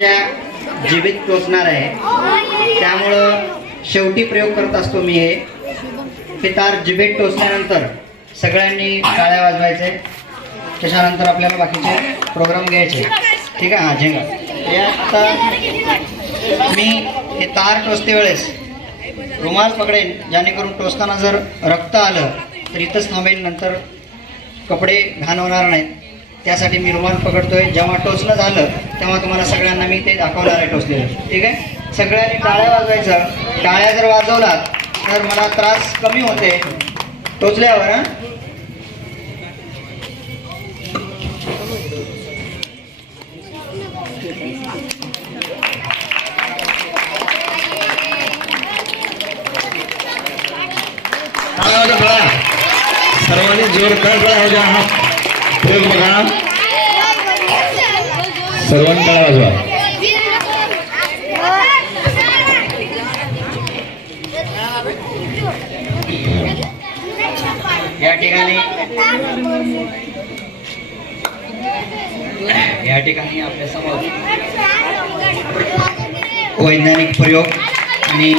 त्या जीवित टोचणार आहे. त्यामुळं शेवटी प्रयोग करत असतो मी हे. हे तार जिभेत टोचल्यानंतर सगळ्यांनी टाळ्या वाजवायचे. त्याच्यानंतर आपल्याला बाकीचे प्रोग्राम घ्यायचे. ठीक आहे? हा झेंगा. हे आता मी हे तार टोचते वेळेस रुमाल पकडेन जेणेकरून टोचताना जर रक्त आलं तर इथंच थांबेल नंतर कपडे घाण होणार नाहीत. त्यासाठी मी रुमाल पकडतोय. जेव्हा टोचलं झालं तेव्हा तुम्हाला सगळ्यांना मी ते दाखवणार आहे टोचलेलं. ठीक आहे? सगळ्यांनी टाळ्या वाजवायचं. टाळ्या जर वाजवलात तर मला त्रास कमी होते. टोचल्यावर हां? सर्वांनी जोरदार टाळ्या हा. बघा. सर्वांनी वाजवा. या ठिकाणी या ठिकाणी आपल्यासमोर वैज्ञानिक प्रयोग आणि